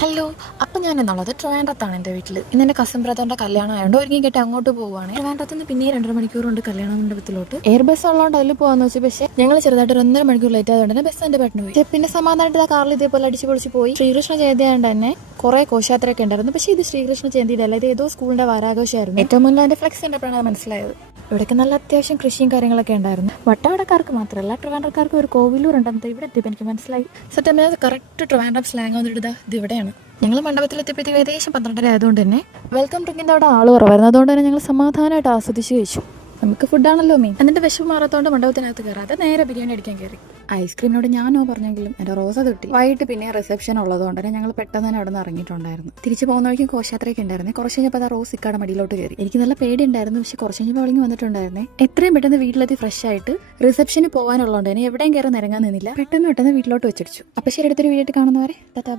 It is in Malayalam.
ഹലോ. അപ്പം ഞാനെന്നുള്ളത് ട്രിവാൻഡ്രത്താണ് എൻ്റെ വീട്ടിൽ. ഇന്ന് എൻ്റെ കസിൻ ബ്രദറിൻ്റെ കല്യാണം ആയതുകൊണ്ട് ഒരുങ്ങി കെട്ടി അങ്ങോട്ട് പോവുകയാണ്. ട്രിവാൻഡ്രത്ത് നിന്ന് പിന്നെ 2.5 മണിക്കൂറുണ്ട് കല്യാണ മണ്ഡപത്തിലോട്ട്. എയർ ബസ് ഉള്ളതുകൊണ്ട് അതിൽ പോകാമെന്ന് വെച്ചു. പക്ഷേ ഞങ്ങൾ ചെറുതായിട്ട് 1.5 മണിക്കൂർ ലേറ്റ് ആയതുകൊണ്ട് തന്നെ ബസ് എൻ്റെ പെട്ടെന്ന് പോയി. പിന്നെ സമാധാനമായിട്ട് ആ കാറിൽ ഇതേപോലെ അടിച്ച് പൊളിച്ച് പോയി. ശ്രീകൃഷ്ണ ജയന്തി ആയതുകൊണ്ട് തന്നെ കുറേ ഘോഷയാത്രയൊക്കെ ഉണ്ടായിരുന്നു. പക്ഷേ ഇത് ശ്രീകൃഷ്ണ ജയന്തിയുടെ അല്ല, ഇത് ഏതോ സ്കൂളിൻ്റെ വാരാഘോഷമായിരുന്നു. ഏറ്റവും മുന്നിൽ അതിൻ്റെ ഫ്ലെക്സ് കണ്ടപ്പോഴാണ് മനസ്സിലായത്. ഇവിടേക്ക് നല്ല അത്യാവശ്യം കൃഷിയും കാര്യങ്ങളൊക്കെ ഉണ്ടായിരുന്നു. വട്ടവടക്കാർക്ക് മാത്രമല്ല ട്രിവാൻഡ്രക്കാർക്ക് ഒരു കോവിലൂരുണ്ടെന്നത് ഇവിടെ എത്തിയപ്പോൾ എനിക്ക് മനസ്സിലായി. സത്യം പറഞ്ഞാൽ കറക്റ്റ് ട്രിവാൻഡ്രം സ്ലാങ് വന്നിട്ട് ഇത് ഇവിടെയാണ്. ഞങ്ങൾ മണ്ഡപത്തിലെത്തിയപ്പോഴത്തേക്ക് ഏകദേശം 12:30 ആയതുകൊണ്ട് തന്നെ വെൽക്കം ഡ്രിങ്കിൻ്റെ അവിടെ ആൾ കുറവായിരുന്നു. അതുകൊണ്ട് തന്നെ ഞങ്ങൾ സമാധാനമായിട്ട് ആസ്വദിച്ച് കഴിച്ചു. നമുക്ക് ഫുഡാണല്ലോ മെയിൻ. എന്നിട്ട് വിശപ്പ് മാറാത്തതുകൊണ്ട് മണ്ഡപത്തിനകത്ത് കയറാതെ നേരെ ബിരിയാണി അടിക്കാൻ കയറി. ഐസ്ക്രീമിനോട് ഞാനോ പറഞ്ഞെങ്കിലും എൻ്റെ റോസ കിട്ടി. വൈകിട്ട് പിന്നെ റിസപ്ഷൻ ഉള്ളതുകൊണ്ട് തന്നെ ഞങ്ങൾ പെട്ടെന്ന് തന്നെ അവിടെ നിന്ന് ഇറങ്ങിയിട്ടുണ്ടായിരുന്നു. തിരിച്ച് പോകുന്ന വഴിക്കും ഘോഷയാത്രയൊക്കെ ഉണ്ടായിരുന്നു. കുറച്ച് കഴിഞ്ഞപ്പോൾ ആ റോസ് ഇക്കാടെ മടിയിലോട്ട് കയറി. എനിക്ക് നല്ല പേടി ഉണ്ടായിരുന്നു. പക്ഷേ കുറച്ച് കഴിഞ്ഞപ്പോൾ അവളിങ്ങ് വന്നിട്ടുണ്ടായിരുന്നേ. എത്രയും പെട്ടെന്ന് വീട്ടിലെത്തി ഫ്രഷ് ആയിട്ട് റിസപ്ഷന് പോകാനുള്ളതുകൊണ്ട് തന്നെ എവിടെയും കയറി നിരങ്ങാൻ നിന്നില്ല. പെട്ടെന്ന് വീട്ടിലോട്ട് വെച്ചടിച്ചു. അപ്പോൾ ശരി, അടുത്തൊരു വീഡിയോ കാണുന്നവരെ ടാറ്റാ.